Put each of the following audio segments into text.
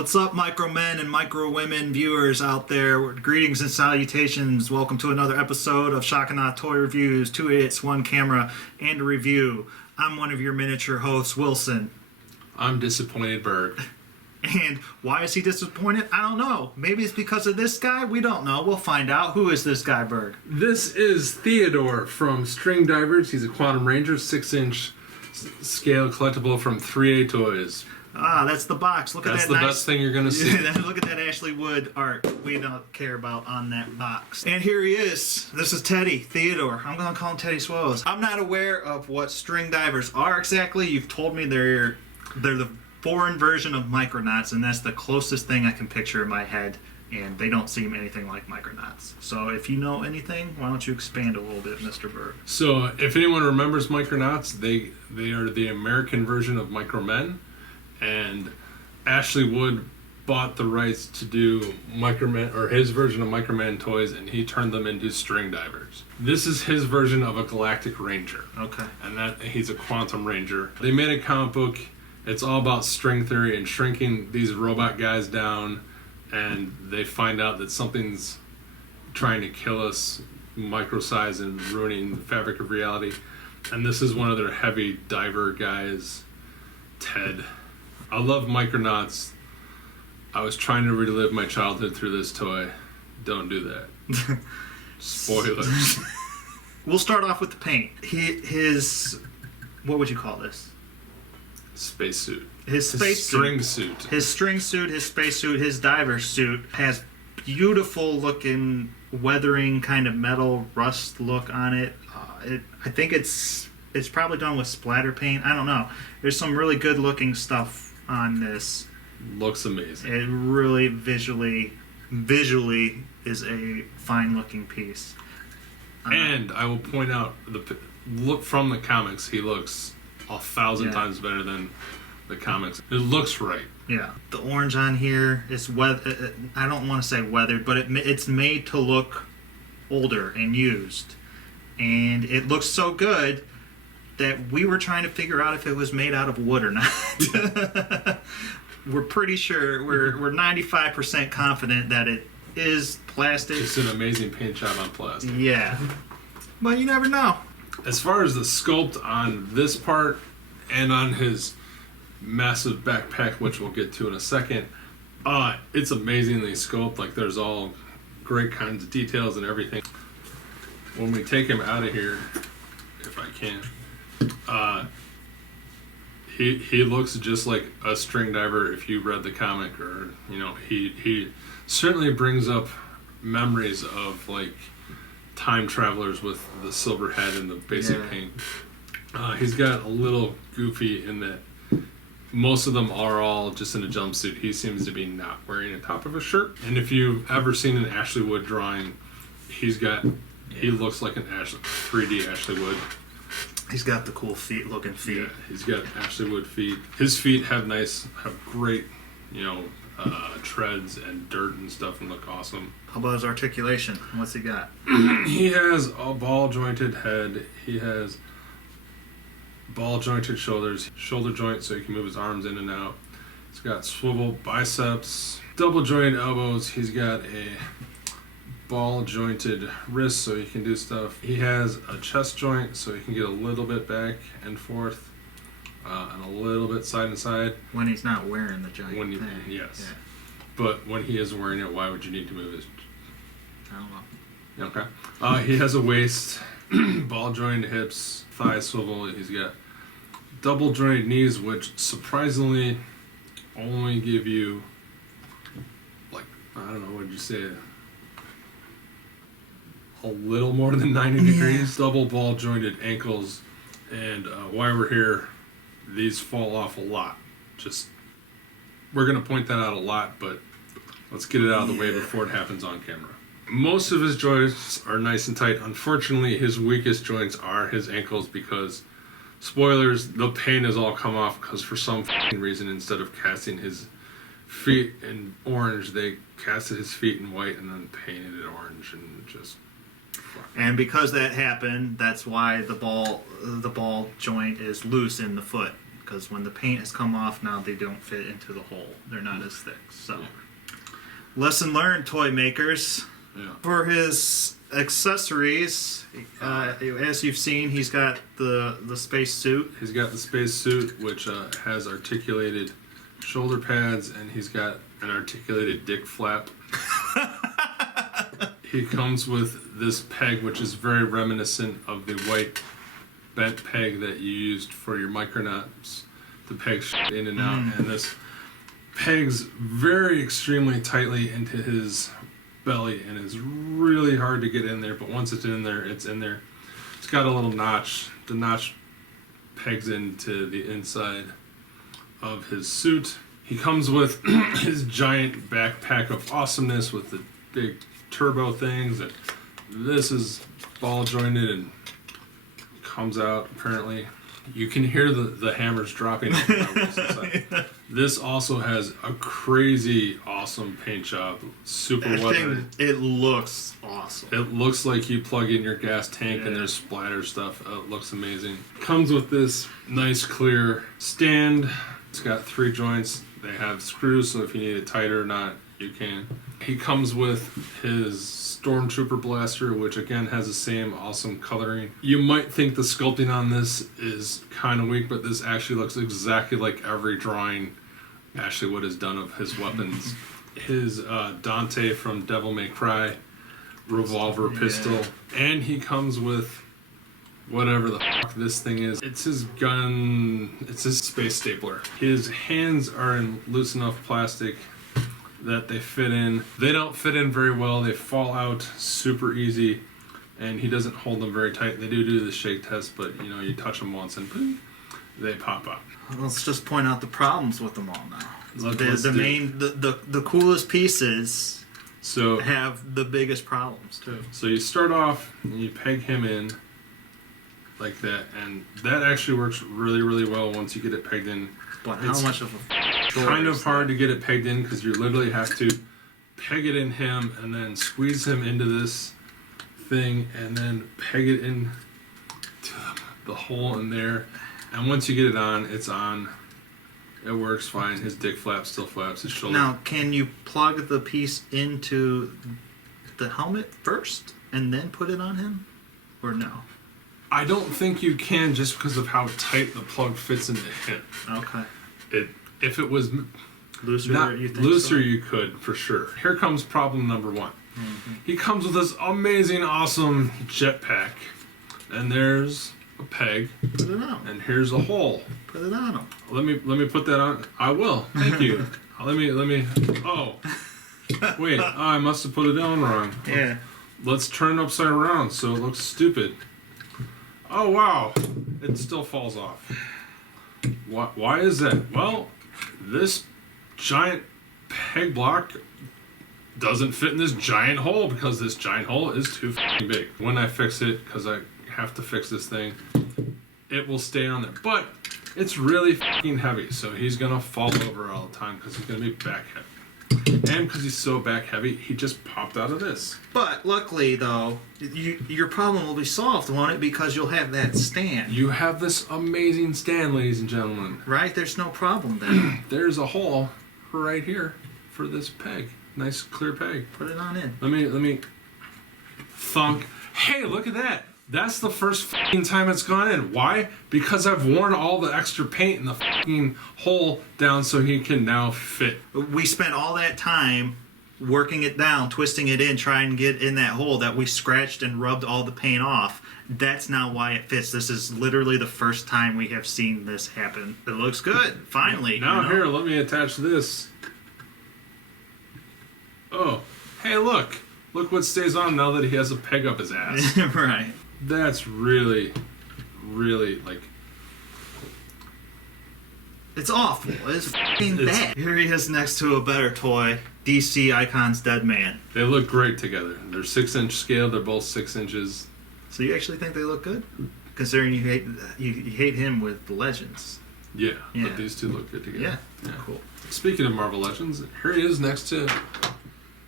What's up, micro men and micro women viewers out there? Greetings and salutations. Welcome to another episode of Shock and Awe Toy Reviews. 2 idiots, 1 camera, and a review. I'm one of your miniature hosts, Wilson. I'm disappointed, Berg. And why is he disappointed? I don't know. Maybe it's because of this guy? We don't know. We'll find out. Who is this guy, Berg? This is Theodore from String Divers. He's a Quantum Ranger, 6-inch scale collectible from ThreeA Toys. Ah, that's the box. Look at that. That's the best thing you're going to see. Look at that Ashley Wood art we don't care about on that box. And here he is. This is Teddy, Theodore. I'm going to call him Teddy Swells. I'm not aware of what string divers are exactly. You've told me they're the foreign version of Micronauts, and that's the closest thing I can picture in my head. And they don't seem anything like Micronauts. So if you know anything, why don't you expand a little bit, Mr. Berg? So if anyone remembers Micronauts, they are the American version of Micromen. And Ashley Wood bought the rights to do Microman, or his version of Microman toys, and he turned them into string divers. This is his version of a Galactic Ranger. Okay. And that he's a Quantum Ranger. They made a comic book. It's all about string theory and shrinking these robot guys down, and they find out that something's trying to kill us, micro-size and ruining the fabric of reality. And this is one of their heavy diver guys, Ted. I love Micronauts. I was trying to relive my childhood through this toy. Don't do that. Spoilers. We'll start off with the paint. His, what would you call this? Spacesuit. His space string suit. His string suit, his spacesuit, his diver suit has beautiful looking weathering kind of metal rust look on it. I think it's probably done with splatter paint. I don't know. There's some really good looking stuff on this. Looks amazing. It really visually is a fine looking piece. And I will point out, look from the comics, he looks 1,000 times better than the comics. It looks right. Yeah. The orange on here is I don't want to say weathered, but it's made to look older and used. And it looks so good that we were trying to figure out if it was made out of wood or not. We're pretty sure, we're 95% confident that it is plastic. It's an amazing paint job on plastic. Yeah. But you never know. As far as the sculpt on this part and on his massive backpack, which we'll get to in a second, it's amazingly sculpted. Like, there's all great kinds of details and everything. When we take him out of here, if I can, he looks just like a string diver if you read the comic, or he certainly brings up memories of like time travelers with the silver head and the basic paint. He's got a little goofy in that most of them are all just in a jumpsuit. He seems to be not wearing a top of a shirt. And if you've ever seen an Ashley Wood drawing, he looks like an 3D Ashley Wood. He's got the cool looking feet. Yeah, he's got Ashley Wood feet. His feet have great, treads and dirt and stuff, and look awesome. How about his articulation? What's he got? He has a ball jointed head. He has ball jointed shoulders, shoulder joint so he can move his arms in and out. He's got swivel biceps, double jointed elbows. He's got a ball jointed wrist so he can do stuff. He has a chest joint so he can get a little bit back and forth, and a little bit side and side. When he's not wearing the giant thing. Yes. Yeah. But when he is wearing it, why would you need to move his... I don't know. Okay. He has a waist, ball jointed hips, thigh swivel. He's got double jointed knees, which surprisingly only give you, like, I don't know, what did you say? A little more than 90 degrees. Double ball jointed ankles. And while we're here, these fall off a lot. We're going to point that out a lot, but let's get it out of the way before it happens on camera. Most of his joints are nice and tight. Unfortunately, his weakest joints are his ankles because, spoilers, the paint has all come off because for some reason, instead of casting his feet in orange, they casted his feet in white and then painted it orange, and just... And because that happened, that's why the ball joint is loose in the foot. because when the paint has come off now, they don't fit into the hole. They're not as thick. So, lesson learned, toy makers. Yeah. For his accessories, as you've seen, he's got the space suit. He's got the space suit, which has articulated shoulder pads, and he's got an articulated dick flap. He comes with this peg, which is very reminiscent of the white bent peg that you used for your micronauts to peg shit in and out. And this pegs very extremely tightly into his belly and is really hard to get in there, but once it's in there, it's in there. It's got a little notch. The notch pegs into the inside of his suit. He comes with his giant backpack of awesomeness with the big turbo things, and this is ball jointed and comes out apparently. You can hear the hammers dropping off the wheels inside. This also has a crazy awesome paint job, super weathered. It looks awesome. It looks like you plug in your gas tank and there's splatter stuff. It looks amazing. Comes with this nice clear stand. It's got 3 joints. They have screws, so if you need it tighter or not, you can. He comes with his Stormtrooper blaster, which again has the same awesome coloring. You might think the sculpting on this is kind of weak, but this actually looks exactly like every drawing Ashley Wood has done of his weapons. His Dante from Devil May Cry revolver pistol, and he comes with whatever the fuck this thing is. It's his gun. It's his space stapler. His hands are in loose enough plastic that they fit in. They don't fit in very well. They fall out super easy, and he doesn't hold them very tight. They do the shake test, but you know, you touch them once and boom, they pop out. Let's just point out the problems with them all now. The The coolest pieces so have the biggest problems too. So you start off and you peg him in like that, and that actually works really, really well once you get it pegged in. But how much of a kind of hard to get it pegged in because you literally have to peg it in him and then squeeze him into this thing and then peg it in to the hole in there. And once you get it on, it's on. It works fine. His dick flap still flaps. His shoulder. Now, can you plug the piece into the helmet first and then put it on him, or no? I don't think you can, just because of how tight the plug fits into him. Okay. If it was Looser, not you think looser, so? you could for sure. Here comes problem number 1. He comes with this amazing, awesome jetpack, and there's a peg, Put it on. and here's a hole. Put it on him. Let me put that on. I will. Thank you. let me. Oh, wait. I must have put it down wrong. Yeah. Let's turn it upside around so it looks stupid. Oh wow, it still falls off. Why is that? Well, this giant peg block doesn't fit in this giant hole because this giant hole is too f***ing big. When I fix it, because I have to fix this thing, it will stay on there. But it's really f***ing heavy, so he's gonna fall over all the time because he's gonna be back heavy. And because he's so back heavy, he just popped out of this. But luckily, though, your problem will be solved, won't it? Because you'll have that stand. You have this amazing stand, ladies and gentlemen. Right? There's no problem then. There's a hole right here for this peg. Nice clear peg. Put it on in. Let me thunk. Hey, look at that. That's the first fucking time it's gone in. Why? Because I've worn all the extra paint in the fucking hole down so he can now fit. We spent all that time working it down, twisting it in, trying to get in that hole that we scratched and rubbed all the paint off. That's not why it fits. This is literally the first time we have seen this happen. It looks good. Finally. Now here, let me attach this. Oh, hey, look. Look what stays on now that he has a peg up his ass. Right. That's really, really, like... It's awful. It's f***ing bad. Here he is next to a better toy. DC Icon's Dead Man. They look great together. They're 6-inch scale. They're both 6 inches. So you actually think they look good? Considering you hate him with the Legends. Yeah, but these two look good together. Yeah. Cool. Speaking of Marvel Legends, here he is next to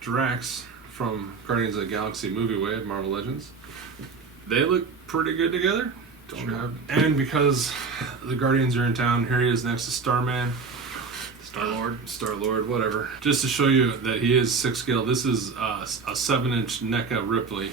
Drax from Guardians of the Galaxy movie wave, Marvel Legends. They look pretty good together. Don't have. And because the Guardians are in town, here he is next to Starman. Star-Lord, whatever. Just to show you that he is 6 scale. This is a 7-inch NECA Ripley.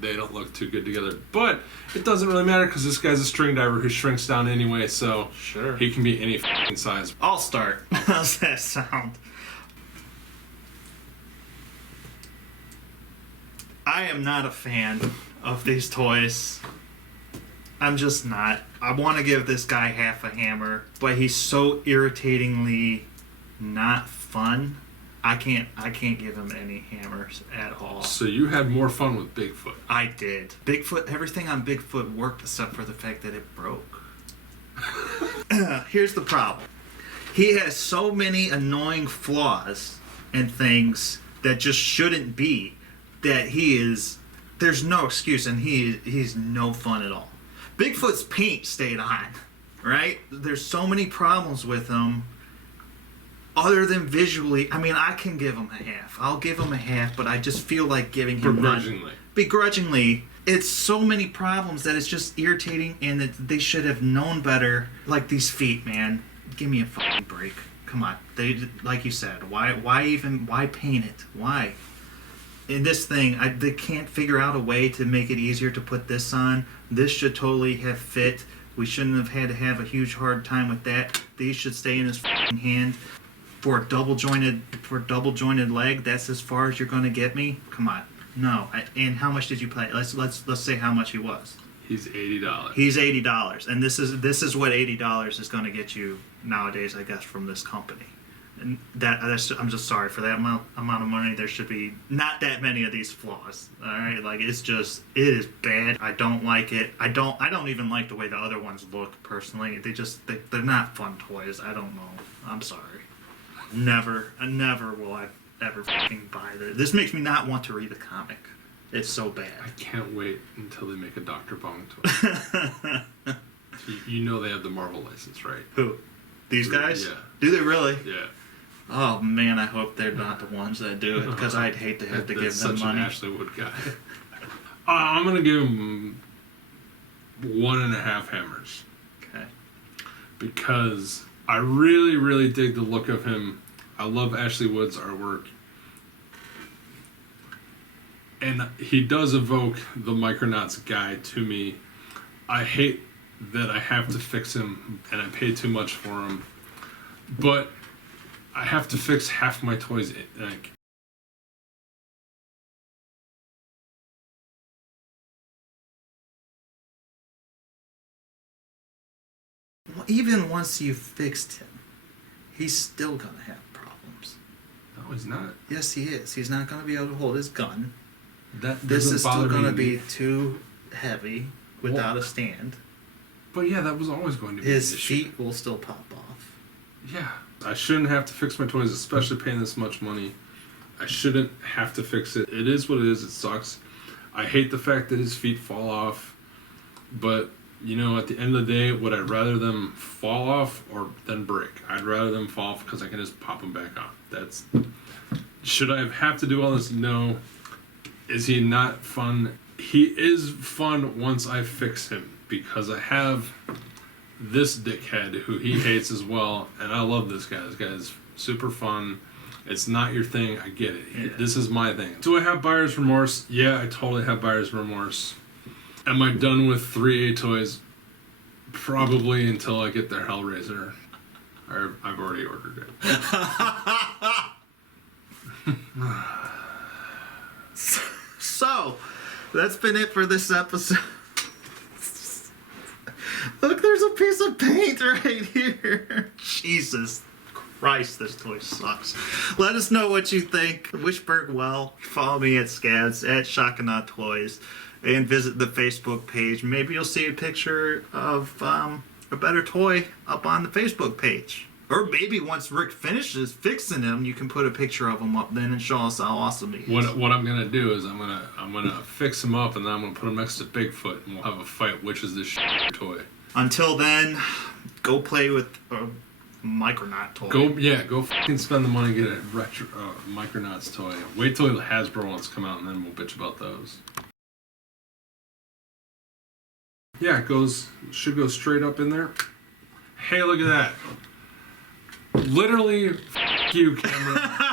They don't look too good together. But it doesn't really matter because this guy's a string diver who shrinks down anyway, so sure, he can be any f***ing size. I'll start. How's that sound? I am not a fan of these toys. I'm just not. I want to give this guy half a hammer, but he's so irritatingly not fun. I can't give him any hammers at all. So you had more fun with Bigfoot. I did. Bigfoot, everything on Bigfoot worked except for the fact that it broke. Here's the problem. He has so many annoying flaws and things that just shouldn't be, that there's no excuse, and he's no fun at all. Bigfoot's paint stayed on, right? There's so many problems with him other than visually. I mean, I can give him a half. I'll give him a half, but I just feel like giving him begrudgingly. It's so many problems that it's just irritating, and that they should have known better. Like these feet, man. Give me a fucking break. Come on. They, like you said, why paint it? Why? In this thing, they can't figure out a way to make it easier to put this on. This should totally have fit. We shouldn't have had to have a huge hard time with that. These should stay in his fucking hand. For a double jointed leg, that's as far as you're going to get me? Come on. No. And how much did you pay? Let's say how much he was. He's $80. He's $80, and this is what $80 is going to get you nowadays, I guess, from this company. And I'm just sorry for that amount of money. There should be not that many of these flaws. All right, like it is bad. I don't like it. I don't even like the way the other ones look personally. They're not fun toys. I don't know. I'm sorry. Never will I ever fucking buy this. This makes me not want to read the comic. It's so bad. I can't wait until they make a Dr. Bong toy. you know they have the Marvel license, right? Who? These guys? Yeah. Do they really? Yeah. Oh man, I hope they're not the ones that do it, because I'd hate to have to give them money. That's such an Ashley Wood guy. I'm gonna give him 1.5 hammers. Okay. Because I really, really dig the look of him. I love Ashley Wood's artwork. And he does evoke the Micronauts guy to me. I hate that I have to fix him and I pay too much for him. But I have to fix half my toys. Like, well, even once you've fixed him, he's still going to have problems. No, he's not. Yes, he is. He's not going to be able to hold his gun. This is still going to be too heavy without a stand. But yeah, that was always going to be his feet will still pop off. Yeah. I shouldn't have to fix my toys, especially paying this much money. I shouldn't have to fix it. It is what it is. It sucks. I hate the fact that his feet fall off. But, you know, at the end of the day, would I rather them fall off or than break? I'd rather them fall off because I can just pop them back on. Should I have to do all this? No. Is he not fun? He is fun once I fix him, because I have this dickhead who he hates as well, and I love this guy. This guy is super fun. It's not your thing. I get it. Yeah. This is my thing. Do I have buyer's remorse? Yeah, I totally have buyer's remorse. Am I done with 3A toys? Probably until I get their Hellraiser. I've already ordered it. So, that's been it for this episode. Look, there's a piece of paint right here. Jesus Christ, this toy sucks. Let us know what you think. Wish Bert well. Follow me at Scads, at Shakana Toys, and visit the Facebook page. Maybe you'll see a picture of a better toy up on the Facebook page. Or maybe once Rick finishes fixing him, you can put a picture of him up then and show us how awesome he is. What I'm gonna do is I'm gonna fix him up, and then I'm gonna put him next to Bigfoot, and we'll have a fight. Which is this toy? Until then, go play with a Micronaut toy. Go fucking spend the money and get a retro Micronauts toy. Wait till the Hasbro ones come out, and then we'll bitch about those. Yeah, it should go straight up in there. Hey, look at that. Literally, f*** you, camera.